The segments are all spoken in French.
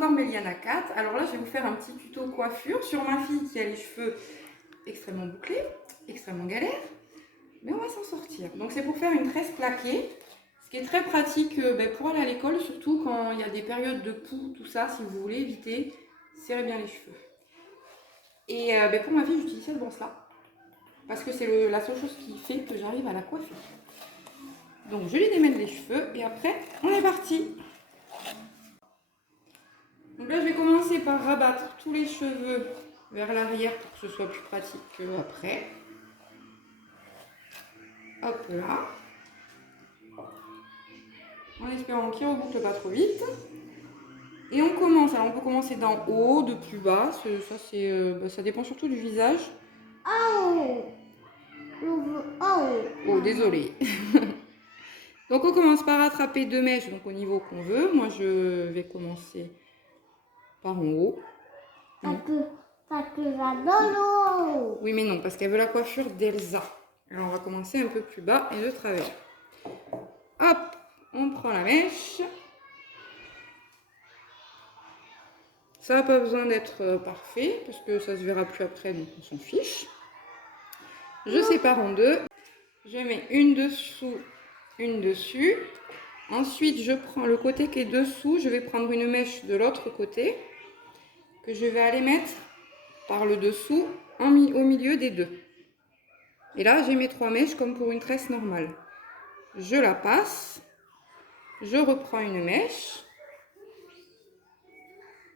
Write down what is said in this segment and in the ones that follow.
encore Méliana 4. Alors là, je vais vous faire un petit tuto coiffure sur ma fille qui a les cheveux extrêmement bouclés, extrêmement galère. Mais on va s'en sortir. Donc c'est pour faire une tresse plaquée. Ce qui est très pratique pour aller à l'école, surtout quand il y a des périodes de poux, tout ça, si vous voulez éviter, serrez bien les cheveux. Et pour ma fille, j'utilise cette brosse-là. Parce que c'est la seule chose qui fait que j'arrive à la coiffer. Donc je lui démêle les cheveux et après, on est parti. Donc là, je vais commencer par rabattre tous les cheveux vers l'arrière pour que ce soit plus pratique qu'après. Hop là. En espérant qu'il ne reboucle pas trop vite. Et on commence. Alors on peut commencer d'en haut, de plus bas. Ça dépend surtout du visage. Oh, désolé. Donc on commence par attraper 2 mèches donc au niveau qu'on veut. Moi je vais commencer par en haut. Parce que j'adore. Oui mais non, parce qu'elle veut la coiffure d'Elsa. Alors on va commencer un peu plus bas et de travers. Hop, on prend la mèche. Ça n'a pas besoin d'être parfait parce que ça se verra plus après, donc on s'en fiche. Je sépare en deux. Je mets une dessous, une dessus. Ensuite, je prends le côté qui est dessous. Je vais prendre une mèche de l'autre côté que je vais aller mettre par le dessous au milieu des deux. Et là, j'ai mes 3 mèches comme pour une tresse normale. Je la passe. Je reprends une mèche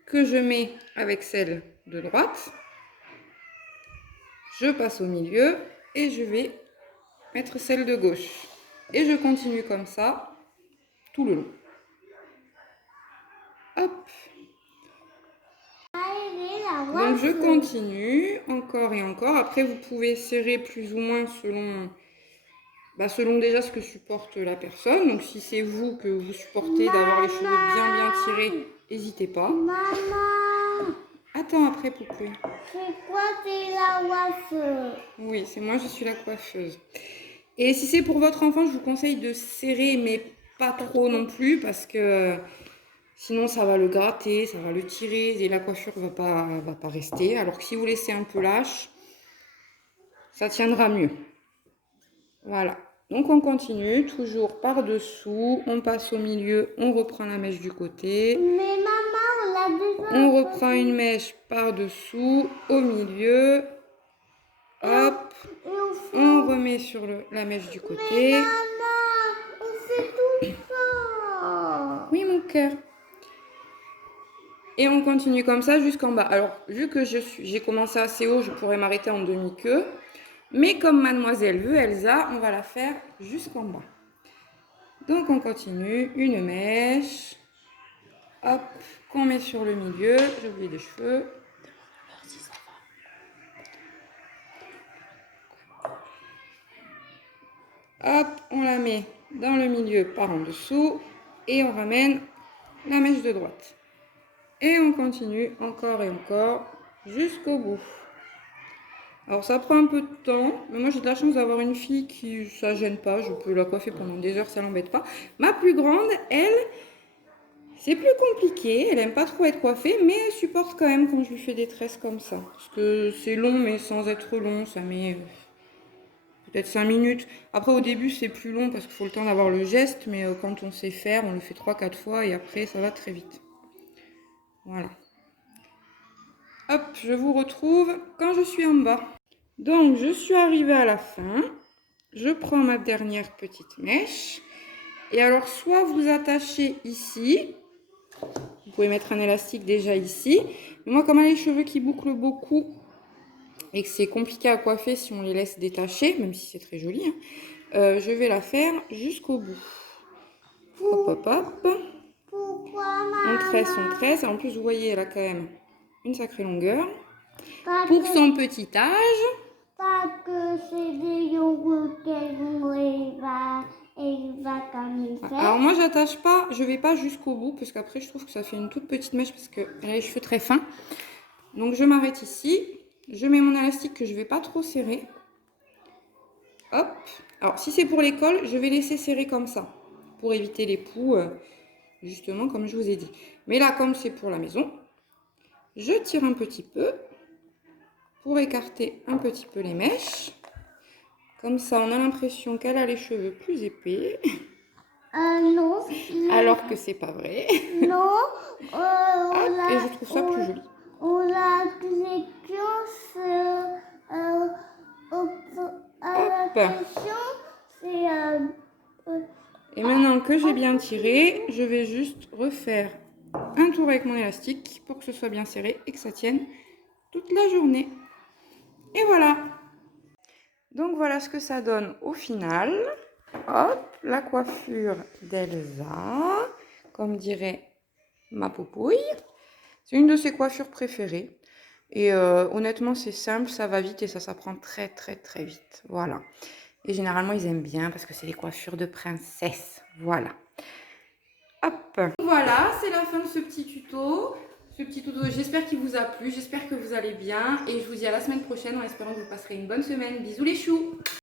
que je mets avec celle de droite. Je passe au milieu et je vais mettre celle de gauche. Et je continue comme ça tout le long. Hop. Donc je continue encore et encore. Après vous pouvez serrer plus ou moins selon déjà ce que supporte la personne. Donc si c'est vous que vous supportez d'avoir les cheveux bien tirés, n'hésitez pas. Maman, Attends après poupée. c'est quoi c'est la coiffeuse? Oui, c'est moi, je suis la coiffeuse. Et si c'est pour votre enfant, je vous conseille de serrer, mais pas trop non plus, parce que sinon ça va le gratter, ça va le tirer, et la coiffure va pas rester. Alors que si vous laissez un peu lâche, ça tiendra mieux. Voilà. Donc on continue, toujours par-dessous, on passe au milieu, on reprend la mèche du côté. Mais maman, on l'a déjà. On reprend une mèche par-dessous, au milieu. Hop. On remet sur la mèche du côté. Mais maman, on fait tout ça. Oui, mon cœur. Et on continue comme ça jusqu'en bas. Alors, vu que j'ai commencé assez haut, je pourrais m'arrêter en demi-queue. Mais comme mademoiselle veut Elsa, on va la faire jusqu'en bas. Donc, on continue. Une mèche. Hop, qu'on met sur le milieu. J'ai oublié les cheveux. Hop, on la met dans le milieu par en dessous. Et on ramène la mèche de droite. Et on continue encore et encore jusqu'au bout. Alors ça prend un peu de temps, mais moi j'ai de la chance d'avoir une fille qui ça gêne pas, je peux la coiffer pendant des heures, ça l'embête pas. Ma plus grande, elle, c'est plus compliqué, elle aime pas trop être coiffée, mais elle supporte quand même quand je lui fais des tresses comme ça. Parce que c'est long, mais sans être long, ça met peut-être 5 minutes. Après au début c'est plus long parce qu'il faut le temps d'avoir le geste, mais quand on sait faire, on le fait 3-4 fois et après ça va très vite. Voilà. Hop, je vous retrouve quand je suis en bas. Donc, je suis arrivée à la fin. Je prends ma dernière petite mèche. Et alors, soit vous attachez ici. Vous pouvez mettre un élastique déjà ici. Mais moi, comme elle a les cheveux qui bouclent beaucoup et que c'est compliqué à coiffer si on les laisse détacher, même si c'est très joli, hein, je vais la faire jusqu'au bout. Hop, hop, hop. Pourquoi maman? On tresse. En plus, vous voyez, elle a quand même une sacrée longueur. Parce Pour que- son petit âge. Parce que c'est des yogourts qu'elle va comme il fait. Alors moi j'attache pas, je vais pas jusqu'au bout parce qu'après je trouve que ça fait une toute petite mèche parce qu'elle a les cheveux très fins. Donc je m'arrête ici, je mets mon élastique que je vais pas trop serrer. Hop. Alors si c'est pour l'école, je vais laisser serrer comme ça pour éviter les poux. justement comme je vous ai dit. Mais là, comme c'est pour la maison, je tire un petit peu pour écarter un petit peu les mèches. Comme ça, on a l'impression qu'elle a les cheveux plus épais. Non. Alors que c'est pas vrai. Non. Hop, et je trouve ça plus joli. On a question la question, c'est et maintenant que j'ai bien tiré, je vais juste refaire un tour avec mon élastique pour que ce soit bien serré et que ça tienne toute la journée. Et voilà. Donc voilà ce que ça donne au final. Hop, la coiffure d'Elsa, comme dirait ma poupouille. C'est une de ses coiffures préférées. Et honnêtement, c'est simple, ça va vite et ça s'apprend très très très vite. Voilà. Et généralement, ils aiment bien parce que c'est les coiffures de princesse. Voilà. Hop. Voilà, c'est la fin de ce petit tuto. J'espère qu'il vous a plu, j'espère que vous allez bien. Et je vous dis à la semaine prochaine en espérant que vous passerez une bonne semaine. Bisous les choux!